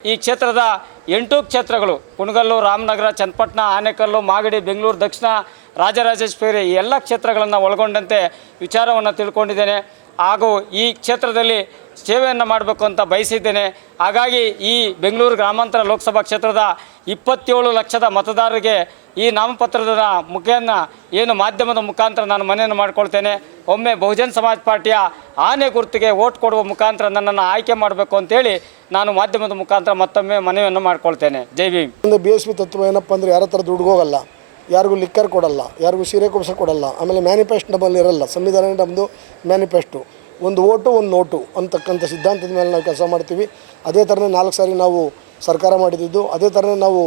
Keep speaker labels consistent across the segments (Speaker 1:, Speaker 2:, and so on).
Speaker 1: ಈ ಕ್ಷೇತ್ರದ ಎಂಟು ಕ್ಷೇತ್ರಗಳು, ಕುಣಗಲ್ಲು, ರಾಮನಗರ, ಚನ್ನಪಟ್ಟಣ, ಆನೆಕಲ್ಲು, ಮಾಗಡಿ, ಬೆಂಗಳೂರು, ದಕ್ಷಿಣ ರಾಜರಾಜೇಶ್ವರಿ ಈ ಎಲ್ಲ ಕ್ಷೇತ್ರಗಳನ್ನು ಒಳಗೊಂಡಂತೆ ವಿಚಾರವನ್ನು ತಿಳ್ಕೊಂಡಿದ್ದೇನೆ. ಹಾಗೂ ಈ ಕ್ಷೇತ್ರದಲ್ಲಿ ಸೇವೆಯನ್ನು ಮಾಡಬೇಕು ಅಂತ ಬಯಸಿದ್ದೇನೆ. ಹಾಗಾಗಿ ಈ ಬೆಂಗಳೂರು ಗ್ರಾಮಾಂತರ ಲೋಕಸಭಾ ಕ್ಷೇತ್ರದ ಇಪ್ಪತ್ತೇಳು ಲಕ್ಷದ ಮತದಾರರಿಗೆ ಈ ನಾಮಪತ್ರದ ಮುಖೇನ ಏನು ಮಾಧ್ಯಮದ ಮುಖಾಂತರ ನಾನು ಮನೆಯನ್ನು ಮಾಡಿಕೊಳ್ತೇನೆ. ಒಮ್ಮೆ ಬಹುಜನ್ ಸಮಾಜ ಪಾರ್ಟಿಯ ಆನೆ ಗುರುತಿಗೆ ಓಟ್ ಕೊಡುವ ಮುಖಾಂತರ ನನ್ನನ್ನು ಆಯ್ಕೆ ಮಾಡಬೇಕು ಅಂತೇಳಿ ನಾನು ಮಾಧ್ಯಮದ ಮುಖಾಂತರ ಮತ್ತೊಮ್ಮೆ ಮನೆಯನ್ನು ಮಾಡಿಕೊಳ್ತೇನೆ. ಜೈ ಭೀಮ್.
Speaker 2: ಒಂದು ಬಿ ಎಸ್ ಪಿ ತತ್ವ ಏನಪ್ಪ ಅಂದರೆ ಯಾರ ಹತ್ರ ದುಡ್ಡು ಹೋಗಲ್ಲ, ಯಾರಿಗೂ ಲಿಕ್ಕರ್ ಕೊಡಲ್ಲ, ಯಾರಿಗೂ ಸೀರೆ ಕುಬ್ಸ ಕೊಡಲ್ಲ, ಆಮೇಲೆ ಮ್ಯಾನಿಫೆಸ್ಟ್ ನಮ್ಮಲ್ಲಿ ಇರಲ್ಲ, ಸಂವಿಧಾನ ನಮ್ಮದು ಮ್ಯಾನಿಫೆಸ್ಟು ಒಂದು ಓಟು, ಒಂದು ನೋಟು ಅಂತಕ್ಕಂಥ ಸಿದ್ಧಾಂತದ ಮೇಲೆ ನಾವು ಕೆಲಸ ಮಾಡ್ತೀವಿ. ಅದೇ ಥರನೇ ನಾಲ್ಕು ಸಾರಿ ನಾವು ಸರ್ಕಾರ ಮಾಡಿದ್ದು, ಅದೇ ಥರನೇ ನಾವು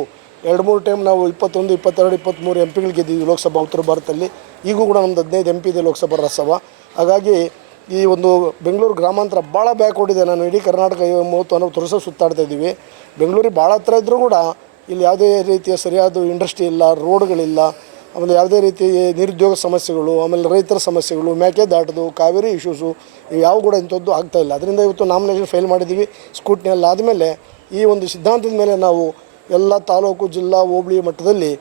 Speaker 2: ಎರಡು ಮೂರು ಟೈಮ್ ನಾವು ಇಪ್ಪತ್ತೊಂದು, ಇಪ್ಪತ್ತೆರಡು, ಇಪ್ಪತ್ತ್ಮೂರು ಎಂ ಪಿಗಳು ಗೆದ್ದಿದ್ದೀವಿ ಲೋಕಸಭಾ ಉತ್ತರ ಭಾರತದಲ್ಲಿ. ಈಗೂ ಕೂಡ ನಮ್ಮದು ಹದಿನೈದು ಎಂ ಪಿ ಇದೆ ಲೋಕಸಭಾ, ರಾಜ್ಯಸಭಾ. ಹಾಗಾಗಿ ಈ ಒಂದು ಬೆಂಗಳೂರು ಗ್ರಾಮಾಂತರ ಭಾಳ ಬ್ಯಾಕ್ ಹೊಡಿದೆ ನಾನು ಇಡೀ ಕರ್ನಾಟಕ ಮೂವತ್ತು ಅನ್ನೋ ತೋರಿಸ ಸುತ್ತಾಡ್ತಾ ಇದ್ದೀವಿ. ಬೆಂಗಳೂರಿಗೆ ಭಾಳ ಹತ್ರ ಇದ್ದರೂ ಕೂಡ ಇಲ್ಲಿ ಯಾವುದೇ ರೀತಿಯ ಸರಿಯಾದ ಇಂಡಸ್ಟ್ರಿ ಇಲ್ಲ ರೋಡ್ಗಳಿಲ್ಲ ಆಮೇಲೆ ಯಾವುದೇ ರೀತಿ ನಿರುದ್ಯೋಗ ಸಮಸ್ಯೆಗಳು, ಆಮೇಲೆ ರೈತರ ಸಮಸ್ಯೆಗಳು ಮೇಕೆದಾಟದು ಕಾವೇರಿ ಇಶ್ಯೂಸು ಯಾವ ಕೂಡ ಇಂಥದ್ದು ಆಗ್ತಾ ಇಲ್ಲ. ಅದರಿಂದ ಇವತ್ತು ನಾಮಿನೇಷನ್ ಫೈಲ್ ಮಾಡಿದ್ದೀವಿ. ಸ್ಕೂಟ್ನಲ್ಲಿ ಆದಮೇಲೆ ಈ ಒಂದು ಸಿದ್ಧಾಂತದ ಮೇಲೆ ನಾವು ಎಲ್ಲ ತಾಲೂಕು, ಜಿಲ್ಲಾ, ಹೋಬಳಿ ಮಟ್ಟದಲ್ಲಿ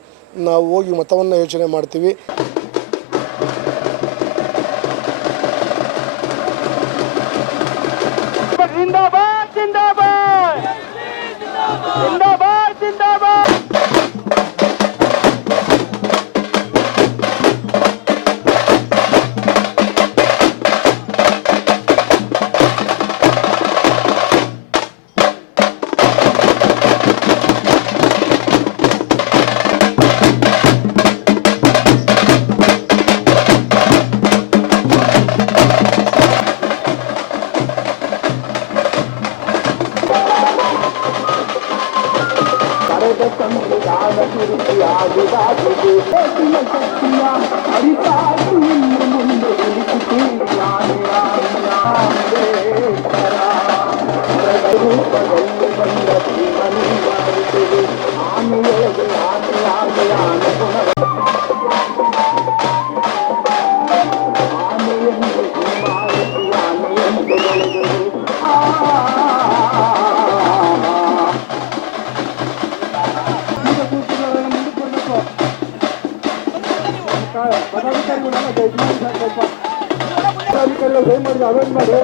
Speaker 2: ನಾವು ಹೋಗಿ ಮತವನ್ನು ಯೋಚನೆ ಮಾಡ್ತೀವಿ.
Speaker 3: Arriba, செய்ய மாட்டேங்குது அவன் மாடு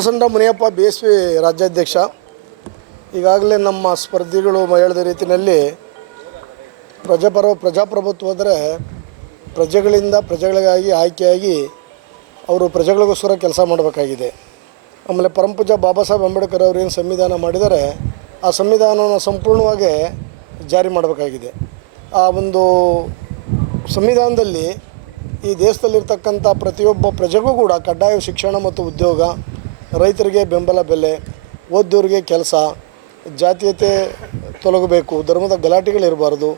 Speaker 2: Kotasandra Muniyappa B S P ರಾಜ್ಯಾಧ್ಯಕ್ಷ. ಈಗಾಗಲೇ ನಮ್ಮ ಸ್ಪರ್ಧಿಗಳು ಹೇಳಿದ ರೀತಿಯಲ್ಲಿ ಪ್ರಜಾಪರ, ಪ್ರಜಾಪ್ರಭುತ್ವ ಅಂದರೆ ಪ್ರಜೆಗಳಿಂದ ಪ್ರಜೆಗಳಿಗಾಗಿ ಆಯ್ಕೆಯಾಗಿ ಅವರು ಪ್ರಜೆಗಳಿಗೋಸ್ಕರ ಕೆಲಸ ಮಾಡಬೇಕಾಗಿದೆ. ಆಮೇಲೆ ಪರಮಪೂಜ ಬಾಬಾ ಸಾಹೇಬ್ ಅಂಬೇಡ್ಕರ್ ಅವರು ಏನು ಸಂವಿಧಾನ ಮಾಡಿದರೆ ಆ ಸಂವಿಧಾನವನ್ನು ಸಂಪೂರ್ಣವಾಗಿ ಜಾರಿ ಮಾಡಬೇಕಾಗಿದೆ. ಆ ಒಂದು ಸಂವಿಧಾನದಲ್ಲಿ ಈ ದೇಶದಲ್ಲಿರ್ತಕ್ಕಂಥ ಪ್ರತಿಯೊಬ್ಬ ಪ್ರಜೆಗೂ ಕೂಡ ಕಡ್ಡಾಯ ಶಿಕ್ಷಣ ಮತ್ತು ಉದ್ಯೋಗ ರೈತರಿಗೆ ಬೆಂಬಲ ಬೆಲೆ ಓದ್ದೋರಿಗೆ ಕೆಲಸ, ಜಾತೀಯತೆ ತೊಲಗಬೇಕು, ಧರ್ಮದ ಗಲಾಟೆಗಳಿರಬಾರ್ದು.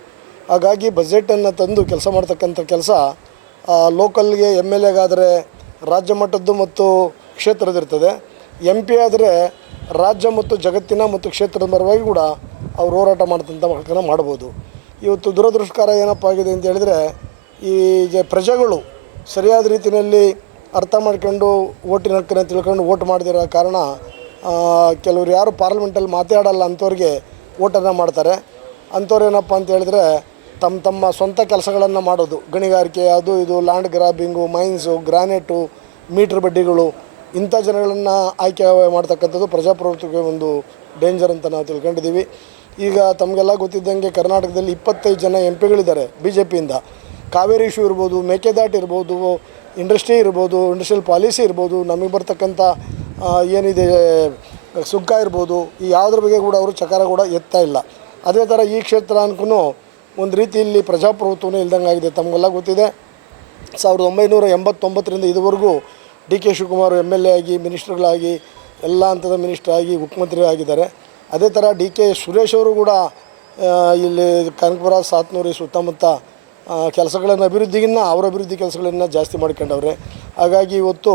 Speaker 2: ಹಾಗಾಗಿ ಬಜೆಟನ್ನು ತಂದು ಕೆಲಸ ಮಾಡ್ತಕ್ಕಂಥ ಕೆಲಸ ಲೋಕಲ್ಗೆ ಎಂ ಎಲ್ ಎಗಾದರೆ ರಾಜ್ಯ ಮಟ್ಟದ್ದು ಮತ್ತು ಕ್ಷೇತ್ರದಿರ್ತದೆ ಎಂ ಪಿ ಆದರೆ ರಾಜ್ಯ ಮತ್ತು ಜಗತ್ತಿನ ಮತ್ತು ಕ್ಷೇತ್ರದ ಪರವಾಗಿ ಕೂಡ ಅವ್ರು ಹೋರಾಟ ಮಾಡ್ತಂಥ ಮಕ್ಕಳನ್ನ ಮಾಡ್ಬೋದು. ಇವತ್ತು ದುರದೃಷ್ಟಕರ ಏನಪ್ಪ ಆಗಿದೆ ಅಂತ ಹೇಳಿದರೆ ಈ, ಪ್ರಜೆಗಳು ಸರಿಯಾದ ರೀತಿಯಲ್ಲಿ ಅರ್ಥ ಮಾಡ್ಕೊಂಡು ಓಟಿನ ಹಕ್ಕನ್ನು ತಿಳ್ಕೊಂಡು ಓಟ್ ಮಾಡದಿರೋ ಕಾರಣ ಕೆಲವರು ಯಾರು ಪಾರ್ಲಿಮೆಂಟಲ್ಲಿ ಮಾತಾಡಲ್ಲ ಅಂಥವ್ರಿಗೆ ಓಟನ್ನು ಮಾಡ್ತಾರೆ. ಅಂಥವ್ರು ಏನಪ್ಪ ಅಂತ ಹೇಳಿದ್ರೆ ತಮ್ಮ ತಮ್ಮ ಸ್ವಂತ ಕೆಲಸಗಳನ್ನು ಮಾಡೋದು. ಗಣಿಗಾರಿಕೆ, ಅದು ಇದು land grabbing mines granite meter ಬಡ್ಡಿಗಳು, ಇಂಥ ಜನಗಳನ್ನು ಆಯ್ಕೆ ಮಾಡ್ತಕ್ಕಂಥದ್ದು ಪ್ರಜಾಪ್ರಭುತ್ವಕ್ಕೆ ಒಂದು ಡೇಂಜರ್ ಅಂತ ನಾವು ತಿಳ್ಕೊಂಡಿದ್ದೀವಿ. ಈಗ ತಮಗೆಲ್ಲ ಗೊತ್ತಿದ್ದಂಗೆ ಕರ್ನಾಟಕದಲ್ಲಿ ಇಪ್ಪತ್ತೈದು ಜನ ಎಂ ಪಿಗಳಿದ್ದಾರೆ ಬಿ ಜೆ ಪಿಯಿಂದ ಕಾವೇರಿ ಇಶ್ಯೂ ಇರ್ಬೋದು, ಮೇಕೆದಾಟ್ ಇರ್ಬೋದು ಇಂಡಸ್ಟ್ರಿ ಇರ್ಬೋದು ಇಂಡಸ್ಟ್ರಿಯಲ್ ಪಾಲಿಸಿ ಇರ್ಬೋದು, ನಮಗೆ ಬರ್ತಕ್ಕಂಥ ಏನಿದೆ ಸುಂಕ ಇರ್ಬೋದು, ಈ ಯಾವುದ್ರ ಬಗ್ಗೆ ಕೂಡ ಅವರು ಚಕಾರ ಕೂಡ ಎತ್ತಾ ಇಲ್ಲ. ಅದೇ ಥರ ಈ ಕ್ಷೇತ್ರ ಅನ್ಕೂ ಒಂದು ರೀತಿಯಲ್ಲಿ ಪ್ರಜಾಪ್ರಭುತ್ವನೇ ಇಲ್ದಂಗೆ ಆಗಿದೆ ತಮಗೆಲ್ಲ ಗೊತ್ತಿದೆ. ಸಾವಿರದ ಒಂಬೈನೂರ ಎಂಬತ್ತೊಂಬತ್ತರಿಂದ ಇದುವರೆಗೂ D K Shivakumar M L A ಆಗಿ, ಮಿನಿಸ್ಟರ್ಗಳಾಗಿ, ಎಲ್ಲ ಹಂತದ ಮಿನಿಸ್ಟರ್ ಆಗಿ ಮುಖ್ಯಮಂತ್ರಿ ಆಗಿದ್ದಾರೆ. ಅದೇ ಥರ ಡಿ ಕೆ ಸುರೇಶ್ ಅವರು ಕೂಡ ಇಲ್ಲಿ ಕನಕಪುರ, ಸಾತ್ನೂರಿ ಸುತ್ತಮುತ್ತ ಕೆಲಸಗಳನ್ನು ಅಭಿವೃದ್ಧಿಗಿನ್ನ ಅವರ ಅಭಿವೃದ್ಧಿ ಕೆಲಸಗಳನ್ನು ಜಾಸ್ತಿ ಮಾಡ್ಕೊಂಡವ್ರೆ. ಹಾಗಾಗಿ ಇವತ್ತು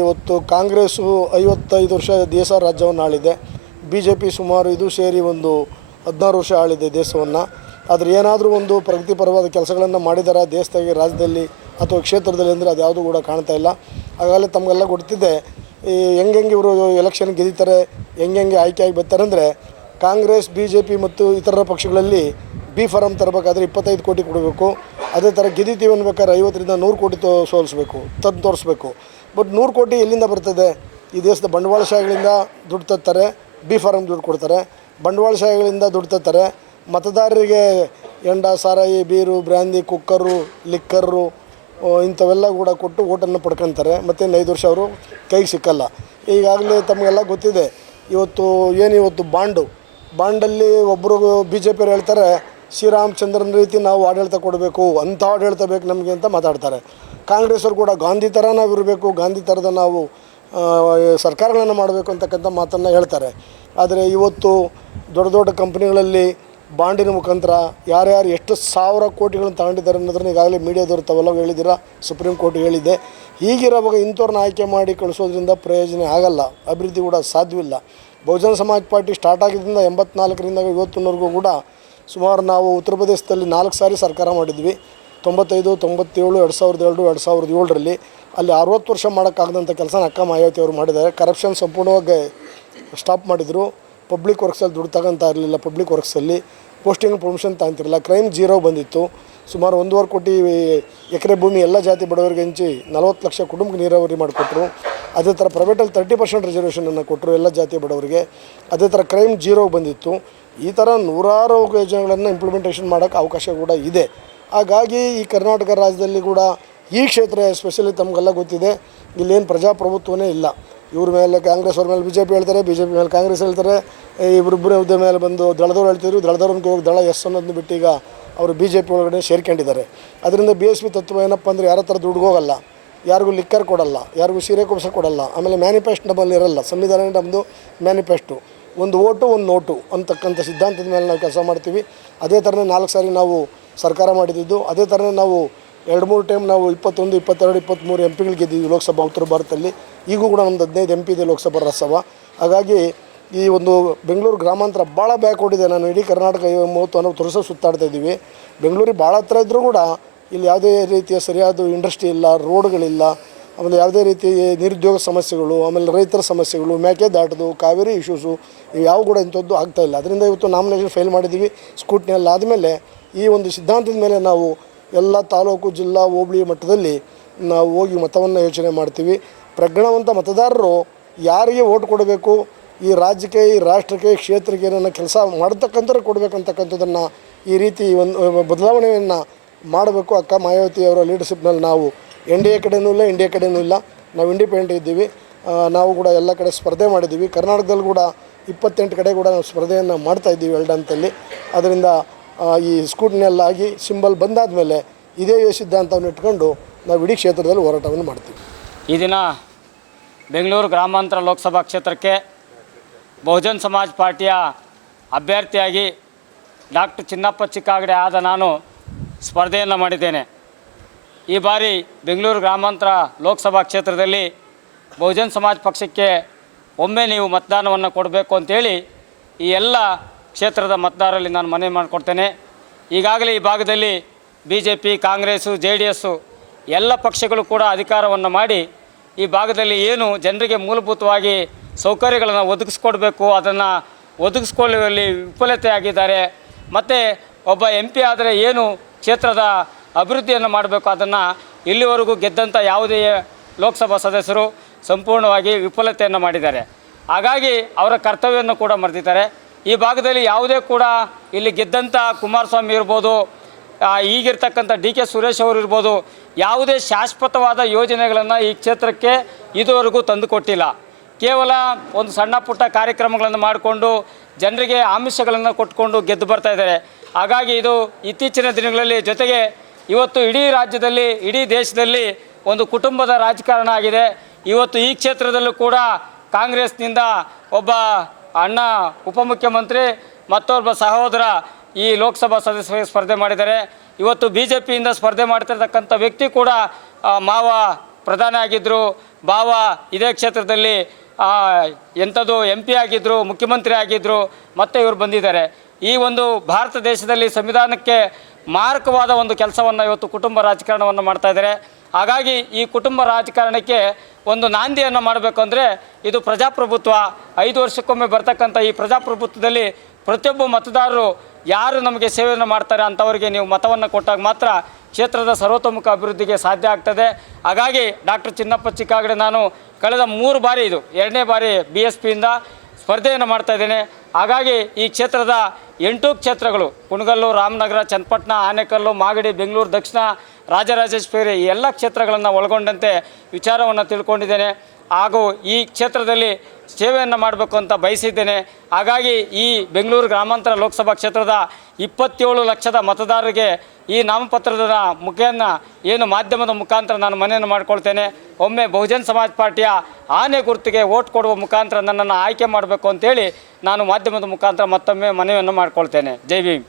Speaker 2: ಇವತ್ತು ಕಾಂಗ್ರೆಸ್ಸು ಐವತ್ತೈದು ವರ್ಷ ದೇಶ ರಾಜ್ಯವನ್ನು ಆಳಿದೆ. ಬಿ ಜೆ ಪಿ ಸುಮಾರು ಇದು ಸೇರಿ ಒಂದು ಹದಿನಾರು ವರ್ಷ ಆಳಿದೆ ದೇಶವನ್ನು. ಆದರೆ ಏನಾದರೂ ಒಂದು ಪ್ರಗತಿಪರವಾದ ಕೆಲಸಗಳನ್ನು ಮಾಡಿದಾರ ದೇಶದಾಗೆ, ರಾಜ್ಯದಲ್ಲಿ ಅಥವಾ ಕ್ಷೇತ್ರದಲ್ಲಿ ಅಂದರೆ ಅದು ಯಾವುದೂ ಕೂಡ ಕಾಣ್ತಾ ಇಲ್ಲ. ಹಾಗಾಗಲೇ ತಮಗೆಲ್ಲ ಗೊತ್ತಿದೆ, ಈ ಹೆಂಗೆ ಹೆಂಗೆ ಇವರು ಎಲೆಕ್ಷನ್ ಗೆದ್ದಿತಾರೆ ಹೆಂಗೆ ಆಯ್ಕೆ ಆಗಿ ಬರ್ತಾರೆ ಅಂದರೆ ಕಾಂಗ್ರೆಸ್ ಬಿ ಜೆ ಪಿ ಮತ್ತು ಇತರ ಪಕ್ಷಗಳಲ್ಲಿ ಬಿ ಫಾರಮ್ ತರಬೇಕಾದ್ರೆ ಇಪ್ಪತ್ತೈದು ಕೋಟಿ ಕೊಡಬೇಕು. ಅದೇ ಥರ ಗೆದಿತೀವಿ ಅನ್ಬೇಕಾದ್ರೆ ಐವತ್ತರಿಂದ ನೂರು ಕೋಟಿ ತೋ ಸೋಲಿಸ್ಬೇಕು, ತಂದು ತೋರಿಸ್ಬೇಕು. ಬಟ್ ನೂರು ಕೋಟಿ ಎಲ್ಲಿಂದ ಬರ್ತದೆ? ಈ ದೇಶದ ಬಂಡವಾಳಶಾಹಿಗಳಿಂದ ದುಡ್ಡು ತತ್ತಾರೆ ಬಿ ಫಾರಮ್ ದುಡ್ಡು ಕೊಡ್ತಾರೆ. ಬಂಡವಾಳಶಾಹಿಗಳಿಂದ ದುಡ್ಡು ತತ್ತಾರೆ ಮತದಾರರಿಗೆ ಎಂಡ, ಸಾರಾಯಿ, ಬೀರು, ಬ್ರ್ಯಾಂದಿ, ಕುಕ್ಕರು, ಲಿಕ್ಕರು ಇಂಥವೆಲ್ಲ ಕೂಡ ಕೊಟ್ಟು ಓಟನ್ನು ಪಡ್ಕೊತಾರೆ. ಮತ್ತು ಐದು ವರ್ಷ ಅವರು ಕೈಗೆ ಸಿಕ್ಕಲ್ಲ. ಈಗಾಗಲೇ ತಮಗೆಲ್ಲ ಗೊತ್ತಿದೆ, ಇವತ್ತು ಏನು ಇವತ್ತು ಬಾಂಡು? ಬಾಂಡಲ್ಲಿ ಒಬ್ಬರು ಬಿ ಜೆ ಪಿಯವ್ರು ಹೇಳ್ತಾರೆ ಶ್ರೀರಾಮಚಂದ್ರನ ರೀತಿ ನಾವು ಆಡಳಿತ ಕೊಡಬೇಕು, ಅಂಥ ಆಡಳಿತ ಬೇಕು ನಮಗೆ ಅಂತ ಮಾತಾಡ್ತಾರೆ. ಕಾಂಗ್ರೆಸ್ಸರು ಕೂಡ ಗಾಂಧಿ ಥರ ನಾವು ಇರಬೇಕು, ಗಾಂಧಿ ಥರದ ನಾವು ಸರ್ಕಾರಗಳನ್ನು ಮಾಡಬೇಕು ಅಂತಕ್ಕಂಥ ಮಾತನ್ನು ಹೇಳ್ತಾರೆ. ಆದರೆ ಇವತ್ತು ದೊಡ್ಡ ದೊಡ್ಡ ಕಂಪ್ನಿಗಳಲ್ಲಿ ಬಾಂಡಿನ ಮುಖಾಂತರ ಯಾರ್ಯಾರು ಎಷ್ಟು ಸಾವಿರ ಕೋಟಿಗಳನ್ನು ತಗೊಂಡಿದ್ದಾರೆ ಅನ್ನೋದನ್ನ ಈಗಾಗಲೇ ಮೀಡಿಯಾದವರು ತಾವೆಲ್ಲ ಹೇಳಿದ್ದೀರಾ? ಸುಪ್ರೀಂ ಕೋರ್ಟ್ ಹೇಳಿದೆ ಹೀಗಿರೋವಾಗ ಇಂಥವ್ರನ್ನ ಆಯ್ಕೆ ಮಾಡಿ ಕಳಿಸೋದ್ರಿಂದ ಪ್ರಯೋಜನ ಆಗಲ್ಲ, ಅಭಿವೃದ್ಧಿ ಕೂಡ ಸಾಧ್ಯವಿಲ್ಲ. ಬಹುಜನ ಸಮಾಜ್ ಪಾರ್ಟಿ ಸ್ಟಾರ್ಟ್ ಆಗಿದ್ದರಿಂದ ಎಂಬತ್ನಾಲ್ಕರಿಂದ ಇವತ್ತಿನವರೆಗೂ ಕೂಡ ಸುಮಾರು ನಾವು ಉತ್ತರ ಪ್ರದೇಶದಲ್ಲಿ ನಾಲ್ಕು ಸಾರಿ ಸರ್ಕಾರ ಮಾಡಿದ್ವಿ. ತೊಂಬತ್ತೈದು, ತೊಂಬತ್ತೇಳು, ಎರಡು ಸಾವಿರದ ಎರಡು ಎರಡು ಸಾವಿರದ ಏಳರಲ್ಲಿ. ಅಲ್ಲಿ ಅರವತ್ತು ವರ್ಷ ಮಾಡೋಕ್ಕಾಗದಂಥ ಕೆಲಸ ಅಕ್ಕ ಮಾಯಾವತಿ ಅವರು ಮಾಡಿದ್ದಾರೆ. ಕರಪ್ಷನ್ ಸಂಪೂರ್ಣವಾಗಿ ಸ್ಟಾಪ್ ಮಾಡಿದರು. ಪಬ್ಲಿಕ್ ವರ್ಕ್ಸಲ್ಲಿ ದುಡ್ಡು ತಗೊಂತ ಇರಲಿಲ್ಲ ಪಬ್ಲಿಕ್ ವರ್ಕ್ಸಲ್ಲಿ ಪೋಸ್ಟಿಂಗ್ ಪ್ರಮೋಷನ್ ತಗೊಂತಿರಲಿಲ್ಲ. ಕ್ರೈಮ್ ಜೀರೋ ಬಂದಿತ್ತು. ಸುಮಾರು ಒಂದೂವರೆ ಕೋಟಿ ಎಕರೆ ಭೂಮಿ ಎಲ್ಲ ಜಾತಿ ಬಡವರಿಗೆ ಹಂಚಿ ನಲವತ್ತು ಲಕ್ಷ ಕುಟುಂಬಕ್ಕೆ ನೀರಾವರಿ ಮಾಡಿಕೊಟ್ರು. ಅದೇ ಥರ ಪ್ರೈವೇಟಲ್ಲಿ ತರ್ಟಿ ಪರ್ಸೆಂಟ್ ರಿಸರ್ವೇಷನನ್ನು ಕೊಟ್ಟರು ಎಲ್ಲ ಜಾತಿ ಬಡವರಿಗೆ. ಅದೇ ಥರ ಕ್ರೈಮ್ ಜೀರೋ ಬಂದಿತ್ತು. ಈ ಥರ ನೂರಾರು ಯೋಜನೆಗಳನ್ನು ಇಂಪ್ಲಿಮೆಂಟೇಷನ್ ಮಾಡೋಕ್ಕೆ ಅವಕಾಶ ಕೂಡ ಇದೆ. ಹಾಗಾಗಿ ಈ ಕರ್ನಾಟಕ ರಾಜ್ಯದಲ್ಲಿ ಕೂಡ ಈ ಕ್ಷೇತ್ರ ಎಸ್ಪೆಷಲಿ ತಮಗೆಲ್ಲ ಗೊತ್ತಿದೆ, ಇಲ್ಲೇನು ಪ್ರಜಾಪ್ರಭುತ್ವನೇ ಇಲ್ಲ. ಇವ್ರ ಮೇಲೆ ಕಾಂಗ್ರೆಸ್ ಅವ್ರ ಮೇಲೆ ಬಿ ಜೆ ಪಿ ಹೇಳ್ತಾರೆ ಬಿ ಜೆ ಪಿ ಮೇಲೆ ಕಾಂಗ್ರೆಸ್ ಹೇಳ್ತಾರೆ ಇಬ್ಬರಿಬ್ಬರೇ ಹುದ್ದೆ ಮೇಲೆ ಬಂದು ದಳದವ್ರು ಹೇಳ್ತಿದ್ರು ದಳದವ್ರನ್ನ ಹೋಗಿ ದಳ ಎಸ್ ಅನ್ನೋದನ್ನ ಬಿಟ್ಟು ಈಗ ಅವರು ಬಿ ಜೆ ಪಿ ಒಳಗಡೆ ಸೇರ್ಕೊಂಡಿದ್ದಾರೆ. ಅದರಿಂದ ಬಿ ಎಸ್ ಪಿ ತತ್ವ ಏನಪ್ಪ ಅಂದರೆ ಯಾರ ಹತ್ರ ದುಡ್ಡು ಹೋಗಲ್ಲ, ಯಾರಿಗೂ ಲಿಕ್ಕರ್ ಕೊಡಲ್ಲ, ಯಾರಿಗೂ ಸೀರೆ ಕುಬ್ಸ ಕೊಡಲ್ಲ, ಆಮೇಲೆ ಮ್ಯಾನಿಫೆಸ್ಟ್ ನಮ್ಮಲ್ಲಿ ಇರಲ್ಲ, ಸಂವಿಧಾನ ನಮ್ಮದು ಮ್ಯಾನಿಫೆಸ್ಟು ಒಂದು ಓಟು, ಒಂದು ನೋಟು ಅಂತಕ್ಕಂಥ ಸಿದ್ಧಾಂತದ ಮೇಲೆ ನಾವು ಕೆಲಸ ಮಾಡ್ತೀವಿ. ಅದೇ ಥರನೇ ನಾಲ್ಕು ಸಾರಿ ನಾವು ಸರ್ಕಾರ ಮಾಡಿದ್ದು, ಅದೇ ಥರನೇ ನಾವು ಎರಡು ಮೂರು ಟೈಮ್ ನಾವು ಇಪ್ಪತ್ತೊಂದು, ಇಪ್ಪತ್ತೆರಡು, ಇಪ್ಪತ್ತ್ಮೂರು ಎಂ ಪಿಗಳು ಗೆದ್ದಿದ್ವಿ ಲೋಕಸಭಾ ಉತ್ತರ ಭಾರತದಲ್ಲಿ. ಈಗೂ ಕೂಡ ನಮ್ಮದು ಹದಿನೈದು ಎಂ ಪಿ ಇದೆ ಲೋಕಸಭಾ, ರಾಜ್ಯಸಭಾ. ಹಾಗಾಗಿ ಈ ಒಂದು ಬೆಂಗಳೂರು ಗ್ರಾಮಾಂತರ ಭಾಳ ಬ್ಯಾಕ್ ಇದೆ. ನಾನು ಇಡೀ ಕರ್ನಾಟಕ ಮೂವತ್ತು ಅನ್ನೋ ತೋರಿಸ ಸುತ್ತಾಡ್ತಾ ಇದ್ದೀವಿ. ಬೆಂಗಳೂರಿಗೆ ಭಾಳ ಹತ್ರ ಇದ್ದರೂ ಕೂಡ ಇಲ್ಲಿ ಯಾವುದೇ ರೀತಿಯ ಸರಿಯಾದ ಇಂಡಸ್ಟ್ರಿ ಇಲ್ಲ ರೋಡ್ಗಳಿಲ್ಲ ಆಮೇಲೆ ಯಾವುದೇ ರೀತಿ ನಿರುದ್ಯೋಗ ಸಮಸ್ಯೆಗಳು, ಆಮೇಲೆ ರೈತರ ಸಮಸ್ಯೆಗಳು, ಮೇಕೆ ದಾಟದು, ಕಾವೇರಿ ಇಶ್ಯೂಸು ಯಾವ ಕೂಡ ಇಂಥದ್ದು ಆಗ್ತಾ ಇಲ್ಲ. ಅದರಿಂದ ಇವತ್ತು ನಾಮಿನೇಷನ್ ಫೈಲ್ ಮಾಡಿದ್ದೀವಿ. ಸ್ಕೂಟ್ನಲ್ಲಿ ಆದಮೇಲೆ ಈ ಒಂದು ಸಿದ್ಧಾಂತದ ಮೇಲೆ ನಾವು ಎಲ್ಲ ತಾಲೂಕು, ಜಿಲ್ಲಾ, ಹೋಬಳಿ ಮಟ್ಟದಲ್ಲಿ ನಾವು ಹೋಗಿ ಮತವನ್ನು ಯೋಚನೆ ಮಾಡ್ತೀವಿ. ಪ್ರಜ್ಞಾವಂತ ಮತದಾರರು ಯಾರಿಗೆ ಓಟ್ ಕೊಡಬೇಕು? ಈ ರಾಜ್ಯಕ್ಕೆ, ಈ ರಾಷ್ಟ್ರಕ್ಕೆ ಕ್ಷೇತ್ರಕ್ಕೆ ಏನನ್ನ ಕೆಲಸ ಮಾಡತಕ್ಕಂಥರು ಕೊಡಬೇಕಂತಕ್ಕಂಥದ್ದನ್ನು ಈ ರೀತಿ ಒಂದು ಬದಲಾವಣೆಯನ್ನು ಮಾಡಬೇಕು. ಅಕ್ಕ ಮಾಯಾವತಿ ಅವರ ಲೀಡರ್ಶಿಪ್ನಲ್ಲಿ ನಾವು ಎನ್ ಡಿ ಎ ಕಡೆಯೂ ಇಲ್ಲ ಇಂಡಿಯಾ ಕಡೆಯೂ ಇಲ್ಲ. ನಾವು ಇಂಡಿಪೆಂಡೆಂಟ್ ಇದ್ದೀವಿ. ನಾವು ಕೂಡ ಎಲ್ಲ ಕಡೆ ಸ್ಪರ್ಧೆ ಮಾಡಿದ್ದೀವಿ. ಕರ್ನಾಟಕದಲ್ಲಿ ಕೂಡ ಇಪ್ಪತ್ತೆಂಟು ಕಡೆ ಕೂಡ ನಾವು ಸ್ಪರ್ಧೆಯನ್ನು ಮಾಡ್ತಾ ಇದ್ದೀವಿ ಎರಡು ಹಂತಲ್ಲಿ ಅದರಿಂದ ಈ ಸ್ಕೂಟ್ನೆಲ್ಲ ಆಗಿ ಸಿಂಬಲ್ ಬಂದಾದ ಮೇಲೆ ಇದೇ ಸಿದ್ಧಾಂತವನ್ನು ಇಟ್ಕೊಂಡು ನಾವು ಇಡೀ ಕ್ಷೇತ್ರದಲ್ಲಿ ಹೋರಾಟವನ್ನು ಮಾಡ್ತೀವಿ.
Speaker 1: ಈ ದಿನ ಬೆಂಗಳೂರು ಗ್ರಾಮಾಂತರ ಲೋಕಸಭಾ ಕ್ಷೇತ್ರಕ್ಕೆ ಬಹುಜನ್ ಸಮಾಜ್ ಪಾರ್ಟಿಯ ಅಭ್ಯರ್ಥಿಯಾಗಿ ಡಾಕ್ಟರ್ ಚಿನ್ನಪ್ಪ ಚಿಕ್ಕಾಗಡೆ ಆದ ನಾನು ಸ್ಪರ್ಧೆಯನ್ನು ಮಾಡಿದ್ದೇನೆ. ಈ ಬಾರಿ ಬೆಂಗಳೂರು ಗ್ರಾಮಾಂತರ ಲೋಕಸಭಾ ಕ್ಷೇತ್ರದಲ್ಲಿ ಬಹುಜನ್ ಸಮಾಜ್ ಪಕ್ಷಕ್ಕೆ ಒಮ್ಮೆ ನೀವು ಮತದಾನವನ್ನು ಕೊಡಬೇಕು ಅಂತೇಳಿ ಈ ಎಲ್ಲ ಕ್ಷೇತ್ರದ ಮತದಾರರಲ್ಲಿ ನಾನು ಮನವಿ ಮಾಡಿಕೊಡ್ತೇನೆ. ಈಗಾಗಲೇ ಈ ಭಾಗದಲ್ಲಿ B J P Congress, J D S ಎಲ್ಲ ಪಕ್ಷಗಳು ಕೂಡ ಅಧಿಕಾರವನ್ನು ಮಾಡಿ ಈ ಭಾಗದಲ್ಲಿ ಏನು ಜನರಿಗೆ ಮೂಲಭೂತವಾಗಿ ಸೌಕರ್ಯಗಳನ್ನು ಒದಗಿಸ್ಕೊಡ್ಬೇಕು, ಅದನ್ನು ಒದಗಿಸ್ಕೊಳ್ಳುವಲ್ಲಿ ವಿಫಲತೆ ಆಗಿದ್ದಾರೆ ಮತ್ತು ಒಬ್ಬ ಎಂ ಪಿ ಆದರೆ ಏನು ಕ್ಷೇತ್ರದ ಅಭಿವೃದ್ಧಿಯನ್ನು ಮಾಡಬೇಕು ಅದನ್ನು ಇಲ್ಲಿವರೆಗೂ ಗೆದ್ದಂಥ ಯಾವುದೇ ಲೋಕಸಭಾ ಸದಸ್ಯರು ಸಂಪೂರ್ಣವಾಗಿ ವಿಫಲತೆಯನ್ನು ಮಾಡಿದ್ದಾರೆ. ಹಾಗಾಗಿ ಅವರ ಕರ್ತವ್ಯವನ್ನು ಕೂಡ ಮರೆತಿದ್ದಾರೆ. ಈ ಭಾಗದಲ್ಲಿ ಯಾವುದೇ ಕೂಡ ಇಲ್ಲಿ ಗೆದ್ದಂಥ ಕುಮಾರಸ್ವಾಮಿ ಇರ್ಬೋದು ಈಗಿರ್ತಕ್ಕಂಥ ಡಿ ಕೆ ಸುರೇಶ್ ಅವರು ಇರ್ಬೋದು, ಯಾವುದೇ ಶಾಶ್ವತವಾದ ಯೋಜನೆಗಳನ್ನು ಈ ಕ್ಷೇತ್ರಕ್ಕೆ ಇದುವರೆಗೂ ತಂದುಕೊಟ್ಟಿಲ್ಲ. ಕೇವಲ ಒಂದು ಸಣ್ಣ ಪುಟ್ಟ ಕಾರ್ಯಕ್ರಮಗಳನ್ನು ಮಾಡಿಕೊಂಡು ಜನರಿಗೆ ಆಮಿಷಗಳನ್ನು ಕೊಟ್ಕೊಂಡು ಗೆದ್ದು ಬರ್ತಾ ಇದ್ದಾರೆ. ಹಾಗಾಗಿ ಇದು ಇತ್ತೀಚಿನ ದಿನಗಳಲ್ಲಿ ಜೊತೆಗೆ ಇವತ್ತು ಇಡೀ ರಾಜ್ಯದಲ್ಲಿ, ಇಡೀ ದೇಶದಲ್ಲಿ ಒಂದು ಕುಟುಂಬದ ರಾಜಕಾರಣ ಆಗಿದೆ. ಇವತ್ತು ಈ ಕ್ಷೇತ್ರದಲ್ಲೂ ಕೂಡ ಕಾಂಗ್ರೆಸ್ನಿಂದ ಒಬ್ಬ ಅಣ್ಣ ಉಪಮುಖ್ಯಮಂತ್ರಿ, ಮತ್ತೊಬ್ಬ ಸಹೋದರ ಈ ಲೋಕಸಭಾ ಸದಸ್ಯರಿಗೆ ಸ್ಪರ್ಧೆ ಮಾಡಿದ್ದಾರೆ. ಇವತ್ತು ಬಿ ಜೆ ಪಿಯಿಂದ ಸ್ಪರ್ಧೆ ಮಾಡ್ತಿರ್ತಕ್ಕಂಥ ವ್ಯಕ್ತಿ ಕೂಡ ಮಾವ ಪ್ರಧಾನಿ ಆಗಿದ್ದರು ಬಾವ ಇದೇ ಕ್ಷೇತ್ರದಲ್ಲಿ ಎಂಥದ್ದು ಎಂ ಪಿ ಆಗಿದ್ದರು ಮುಖ್ಯಮಂತ್ರಿ ಆಗಿದ್ದರು ಮತ್ತೆ ಇವರು ಬಂದಿದ್ದಾರೆ. ಈ ಒಂದು ಭಾರತ ದೇಶದಲ್ಲಿ ಸಂವಿಧಾನಕ್ಕೆ ಮಾರಕವಾದ ಒಂದು ಕೆಲಸವನ್ನು ಇವತ್ತು ಕುಟುಂಬ ರಾಜಕಾರಣವನ್ನು ಮಾಡ್ತಾ ಇದ್ದಾರೆ. ಹಾಗಾಗಿ ಈ ಕುಟುಂಬ ರಾಜಕಾರಣಕ್ಕೆ ಒಂದು ನಾಂದಿಯನ್ನು ಮಾಡಬೇಕು ಅಂದರೆ ಇದು ಪ್ರಜಾಪ್ರಭುತ್ವ. ಐದು ವರ್ಷಕ್ಕೊಮ್ಮೆ ಬರ್ತಕ್ಕಂಥ ಈ ಪ್ರಜಾಪ್ರಭುತ್ವದಲ್ಲಿ ಪ್ರತಿಯೊಬ್ಬ ಮತದಾರರು ಯಾರು ನಮಗೆ ಸೇವೆಯನ್ನು ಮಾಡ್ತಾರೆ ಅಂಥವರಿಗೆ ನೀವು ಮತವನ್ನು ಕೊಟ್ಟಾಗ ಮಾತ್ರ ಕ್ಷೇತ್ರದ ಸರ್ವತೋಮುಖ ಅಭಿವೃದ್ಧಿಗೆ ಸಾಧ್ಯ ಆಗ್ತದೆ. ಹಾಗಾಗಿ ಡಾಕ್ಟರ್ ಚಿನ್ನಪ್ಪ ಚಿಕ್ಕಾಗಡೆ ನಾನು ಕಳೆದ ಮೂರು ಬಾರಿ ಇದು, ಎರಡನೇ ಬಾರಿ ಬಿ ಎಸ್ ಪಿಯಿಂದ ಸ್ಪರ್ಧೆಯನ್ನು ಮಾಡ್ತಾ ಇದ್ದೇನೆ. ಹಾಗಾಗಿ ಈ ಕ್ಷೇತ್ರದ ಎಂಟು ಕ್ಷೇತ್ರಗಳು, ಕುಣಗಲ್ಲು, ರಾಮನಗರ, ಚನ್ನಪಟ್ಟಣ, ಆನೆಕಲ್ಲು, ಮಾಗಡಿ, ಬೆಂಗಳೂರು, ದಕ್ಷಿಣ, ರಾಜರಾಜೇಶ್ವರಿ, ಈ ಎಲ್ಲ ಕ್ಷೇತ್ರಗಳನ್ನು ಒಳಗೊಂಡಂತೆ ವಿಚಾರವನ್ನು ತಿಳ್ಕೊಂಡಿದ್ದೇನೆ. ಹಾಗೂ ಈ ಕ್ಷೇತ್ರದಲ್ಲಿ ಸೇವೆಯನ್ನು ಮಾಡಬೇಕು ಅಂತ ಬಯಸಿದ್ದೇನೆ. ಹಾಗಾಗಿ ಈ ಬೆಂಗಳೂರು ಗ್ರಾಮಾಂತರ ಲೋಕಸಭಾ ಕ್ಷೇತ್ರದ ಇಪ್ಪತ್ತೇಳು ಲಕ್ಷದ ಮತದಾರರಿಗೆ ಈ ನಾಮಪತ್ರದ ಮುಖೇನ ಏನು ಮಾಧ್ಯಮದ ಮುಖಾಂತರ ನಾನು ಮನೆಯನ್ನು ಮಾಡಿಕೊಳ್ತೇನೆ. ಒಮ್ಮೆ ಬಹುಜನ್ ಸಮಾಜ್ ಪಾರ್ಟಿಯ ಆನೆ ಗುರುತಿಗೆ ಓಟ್ ಕೊಡುವ ಮುಖಾಂತರ ನನ್ನನ್ನು ಆಯ್ಕೆ ಮಾಡಬೇಕು ಅಂತೇಳಿ ನಾನು ಮಾಧ್ಯಮದ ಮುಖಾಂತರ ಮತ್ತೊಮ್ಮೆ ಮನವಿಯನ್ನು ಮಾಡಿಕೊಳ್ತೇನೆ. ಜೈ ಭೀಮ್.